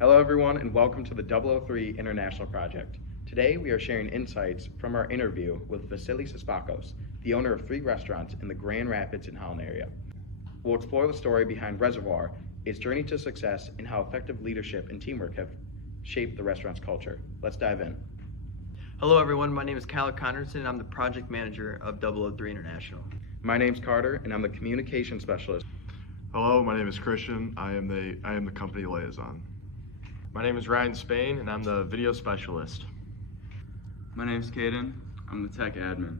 Hello everyone and welcome to the 003 International Project. Today we are sharing insights from our interview with Vasily Sispakos, the owner of 3 restaurants in the Grand Rapids and Holland area. We'll explore the story behind Reservoir, its journey to success, and how effective leadership and teamwork have shaped the restaurant's culture. Let's dive in. Hello everyone, my name is Kyle Connerton and I'm the project manager of 003 International. My name's Carter and I'm the communication specialist. Hello, my name is Christian. I am the company liaison. My name is Ryan Spain, and I'm the video specialist. My name's Caden. I'm the tech admin.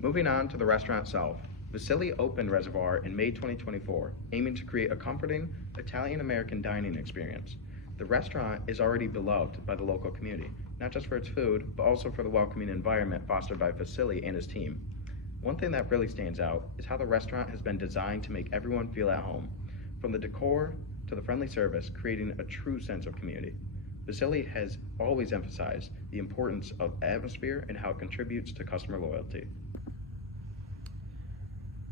Moving on to the restaurant itself, Vasily opened Reservoir in May 2024, aiming to create a comforting Italian-American dining experience. The restaurant is already beloved by the local community, not just for its food, but also for the welcoming environment fostered by Vasily and his team. One thing that really stands out is how the restaurant has been designed to make everyone feel at home, from the decor to the friendly service, creating a true sense of community. Vasily has always emphasized the importance of atmosphere and how it contributes to customer loyalty.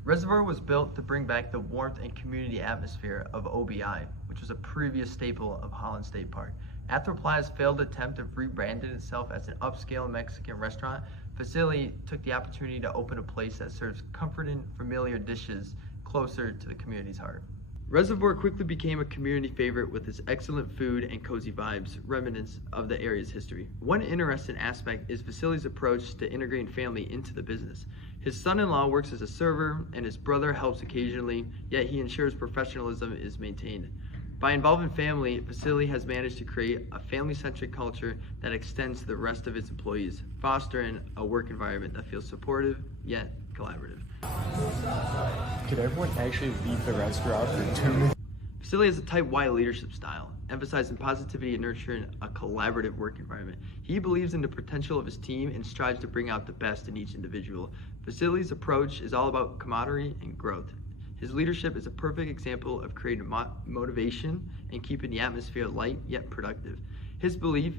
Reservoir was built to bring back the warmth and community atmosphere of OBI, which was a previous staple of Holland State Park. After Plaza's failed attempt of rebranding itself as an upscale Mexican restaurant, Vasily took the opportunity to open a place that serves comforting, familiar dishes closer to the community's heart. Reservoir quickly became a community favorite with its excellent food and cozy vibes, remnants of the area's history. One interesting aspect is Vasily's approach to integrating family into the business. His son-in-law works as a server and his brother helps occasionally, yet he ensures professionalism is maintained. By involving family, Vasily has managed to create a family-centric culture that extends to the rest of its employees, fostering a work environment that feels supportive yet collaborative. Could everyone actually leave the restaurant for 2 minutes? Vasily has a type Y leadership style, emphasizing positivity and nurturing a collaborative work environment. He believes in the potential of his team and strives to bring out the best in each individual. Vasily's approach is all about camaraderie and growth. His leadership is a perfect example of creating motivation and keeping the atmosphere light yet productive. His belief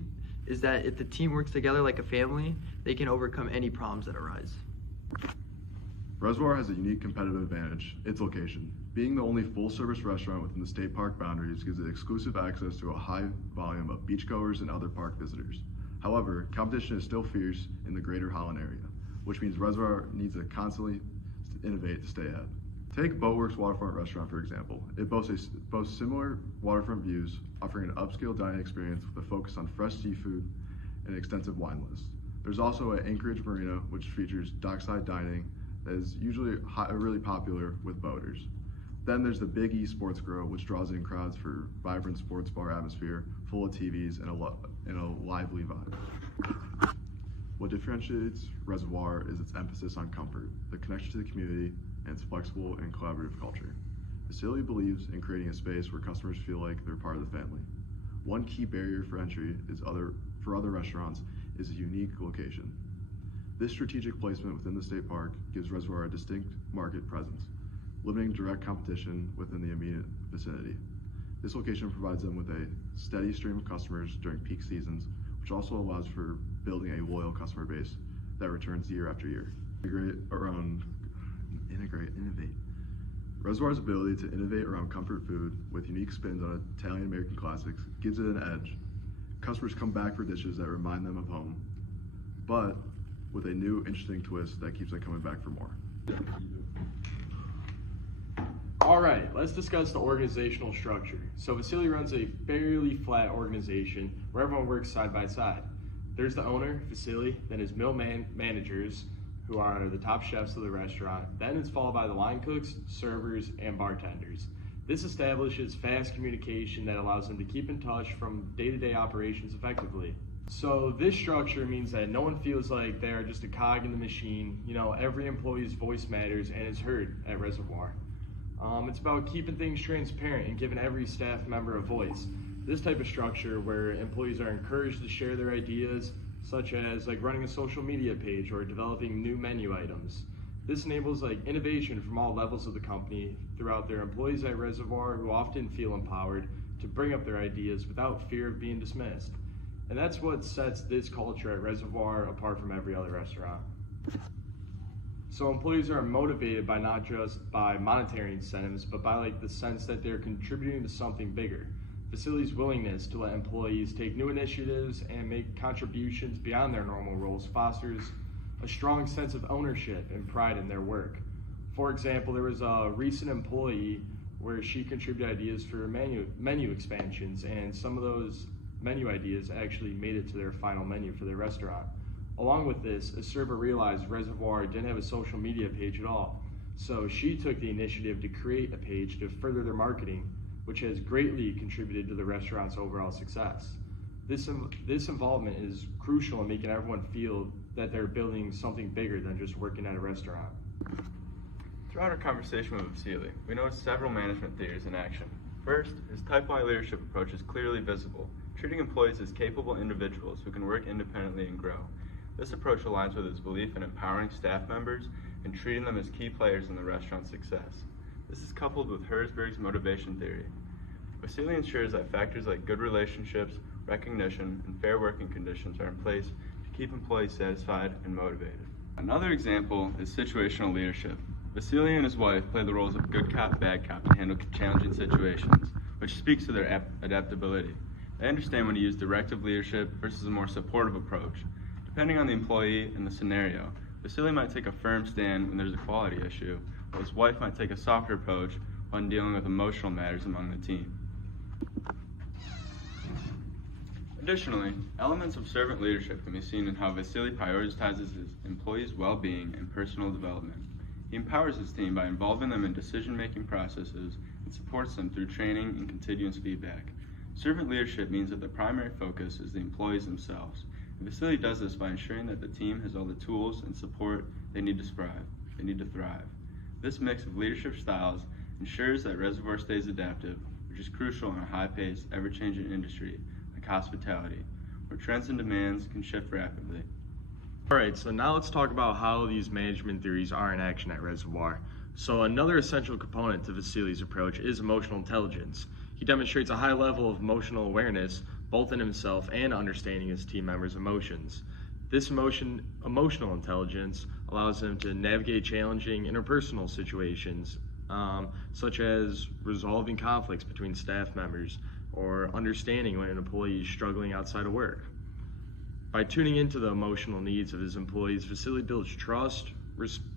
is that if the team works together like a family, they can overcome any problems that arise. Reservoir has a unique competitive advantage, its location. Being the only full-service restaurant within the state park boundaries gives it exclusive access to a high volume of beachgoers and other park visitors. However, competition is still fierce in the greater Holland area, which means Reservoir needs to constantly innovate to stay ahead. Take Boatworks Waterfront Restaurant, for example. It boasts similar waterfront views, offering an upscale dining experience with a focus on fresh seafood and an extensive wine list. There's also an Anchorage Marina, which features dockside dining that is usually really popular with boaters. Then there's the Big E Sports Grill, which draws in crowds for vibrant sports bar atmosphere, full of TVs, and a lively vibe. What differentiates Reservoir is its emphasis on comfort, the connection to the community, and its flexible and collaborative culture. Vasily believes in creating a space where customers feel like they're part of the family. One key barrier for entry for other restaurants is a unique location. This strategic placement within the state park gives Reservoir a distinct market presence, limiting direct competition within the immediate vicinity. This location provides them with a steady stream of customers during peak seasons, which also allows for building a loyal customer base that returns year after year. Innovate. Reservoir's ability to innovate around comfort food with unique spins on Italian-American classics gives it an edge. Customers come back for dishes that remind them of home, but with a new, interesting twist that keeps them coming back for more. All right, let's discuss the organizational structure. So Vasily runs a fairly flat organization where everyone works side by side. There's the owner, Vasily, then his managers, who are the top chefs of the restaurant. Then it's followed by the line cooks, servers, and bartenders. This establishes fast communication that allows them to keep in touch from day-to-day operations effectively. So this structure means that no one feels like they are just a cog in the machine. You know, every employee's voice matters and is heard at Reservoir. It's about keeping things transparent and giving every staff member a voice. This type of structure where employees are encouraged to share their ideas, such as like running a social media page or developing new menu items. This enables innovation from all levels of the company throughout their employees at Reservoir, who often feel empowered to bring up their ideas without fear of being dismissed. And that's what sets this culture at Reservoir apart from every other restaurant. So employees are motivated by not just by monetary incentives, but by like the sense that they're contributing to something bigger. Facilities' willingness to let employees take new initiatives and make contributions beyond their normal roles fosters a strong sense of ownership and pride in their work. For example, there was a recent employee where she contributed ideas for menu expansions, and some of those menu ideas actually made it to their final menu for their restaurant. Along with this, a server realized Reservoir didn't have a social media page at all, so she took the initiative to create a page to further their marketing, which has greatly contributed to the restaurant's overall success. This involvement is crucial in making everyone feel that they're building something bigger than just working at a restaurant. Throughout our conversation with Vasily, we noticed several management theories in action. First, his Type Y leadership approach is clearly visible, treating employees as capable individuals who can work independently and grow. This approach aligns with his belief in empowering staff members and treating them as key players in the restaurant's success. This is coupled with Herzberg's motivation theory. Vasily ensures that factors like good relationships, recognition, and fair working conditions are in place to keep employees satisfied and motivated. Another example is situational leadership. Vasily and his wife play the roles of good cop, bad cop to handle challenging situations, which speaks to their adaptability. They understand when to use directive leadership versus a more supportive approach. Depending on the employee and the scenario, Vasily might take a firm stand when there's a quality issue, while his wife might take a softer approach when dealing with emotional matters among the team. Additionally, elements of servant leadership can be seen in how Vasily prioritizes his employees' well-being and personal development. He empowers his team by involving them in decision-making processes and supports them through training and continuous feedback. Servant leadership means that the primary focus is the employees themselves. And Vasily does this by ensuring that the team has all the tools and support they need to thrive. This mix of leadership styles ensures that Reservoir stays adaptive, which is crucial in a high-paced, ever-changing industry like hospitality, where trends and demands can shift rapidly. All right, so now let's talk about how these management theories are in action at Reservoir. So another essential component to Vasily's approach is emotional intelligence. He demonstrates a high level of emotional awareness, both in himself and understanding his team members' emotions. This emotional intelligence allows him to navigate challenging interpersonal situations, such as resolving conflicts between staff members or understanding when an employee is struggling outside of work. By tuning into the emotional needs of his employees, Vasily builds trust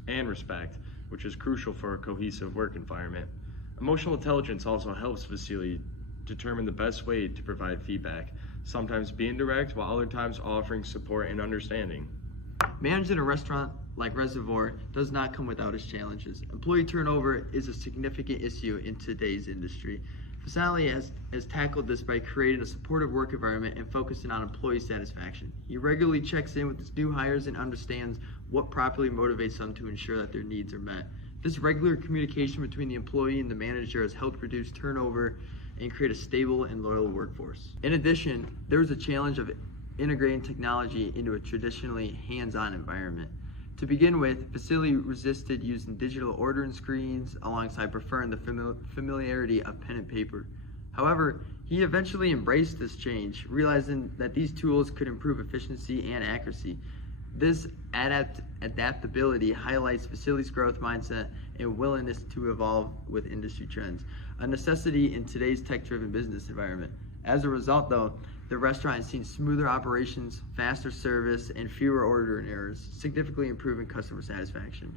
and respect, which is crucial for a cohesive work environment. Emotional intelligence also helps Vasily determine the best way to provide feedback, sometimes being direct while other times offering support and understanding. Managing a restaurant like Reservoir does not come without its challenges. Employee turnover is a significant issue in today's industry. Vasily has tackled this by creating a supportive work environment and focusing on employee satisfaction. He regularly checks in with his new hires and understands what properly motivates them to ensure that their needs are met. This regular communication between the employee and the manager has helped reduce turnover and create a stable and loyal workforce. In addition, there is a challenge of integrating technology into a traditionally hands-on environment. To begin with, Vasily resisted using digital ordering screens alongside preferring the familiarity of pen and paper. However, he eventually embraced this change, realizing that these tools could improve efficiency and accuracy. This adaptability highlights Vasily's growth mindset and willingness to evolve with industry trends, a necessity in today's tech-driven business environment. As a result, though, the restaurant has seen smoother operations, faster service, and fewer ordering errors, significantly improving customer satisfaction.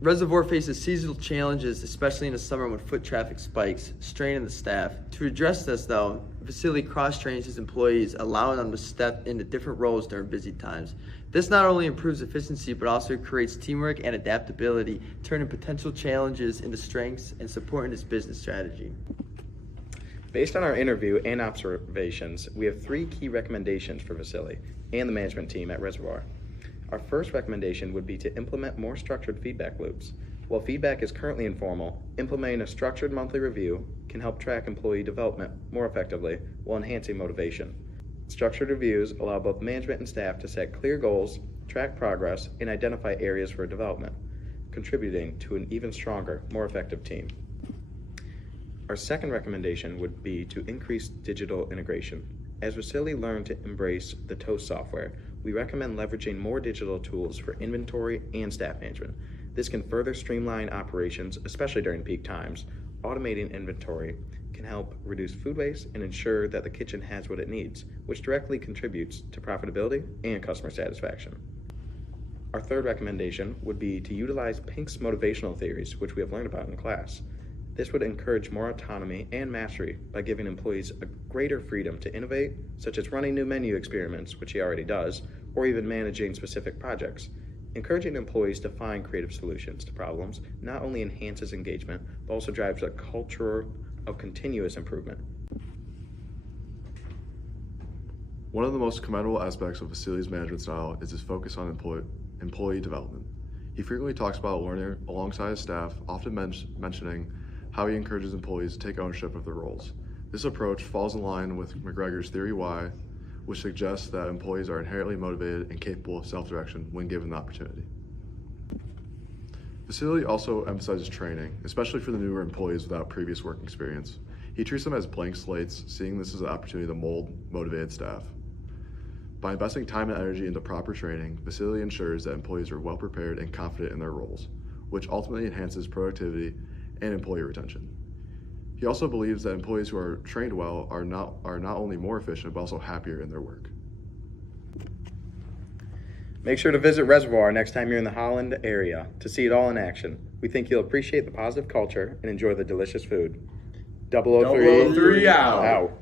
Reservoir faces seasonal challenges, especially in the summer when foot traffic spikes, straining the staff. To address this, though, Vasily cross-trains his employees, allowing them to step into different roles during busy times. This not only improves efficiency, but also creates teamwork and adaptability, turning potential challenges into strengths and supporting his business strategy. Based on our interview and observations, we have 3 key recommendations for Vasily and the management team at Reservoir. Our first recommendation would be to implement more structured feedback loops. While feedback is currently informal, implementing a structured monthly review can help track employee development more effectively while enhancing motivation. Structured reviews allow both management and staff to set clear goals, track progress, and identify areas for development, contributing to an even stronger, more effective team. Our second recommendation would be to increase digital integration. As Vasily learned to embrace the Toast software, we recommend leveraging more digital tools for inventory and staff management. This can further streamline operations, especially during peak times. Automating inventory can help reduce food waste and ensure that the kitchen has what it needs, which directly contributes to profitability and customer satisfaction. Our third recommendation would be to utilize Pink's motivational theories, which we have learned about in class. This would encourage more autonomy and mastery by giving employees a greater freedom to innovate, such as running new menu experiments, which he already does, or even managing specific projects. Encouraging employees to find creative solutions to problems not only enhances engagement, but also drives a culture of continuous improvement. One of the most commendable aspects of Vasili's management style is his focus on employee development. He frequently talks about learning alongside his staff, often mentioning how he encourages employees to take ownership of their roles. This approach falls in line with McGregor's Theory Y, which suggests that employees are inherently motivated and capable of self-direction when given the opportunity. Vasili also emphasizes training, especially for the newer employees without previous work experience. He treats them as blank slates, seeing this as an opportunity to mold motivated staff. By investing time and energy into proper training, Vasili ensures that employees are well prepared and confident in their roles, which ultimately enhances productivity and employee retention. He also believes that employees who are trained well are not only more efficient, but also happier in their work. Make sure to visit Reservoir next time you're in the Holland area to see it all in action. We think you'll appreciate the positive culture and enjoy the delicious food. 003 003 out. Out.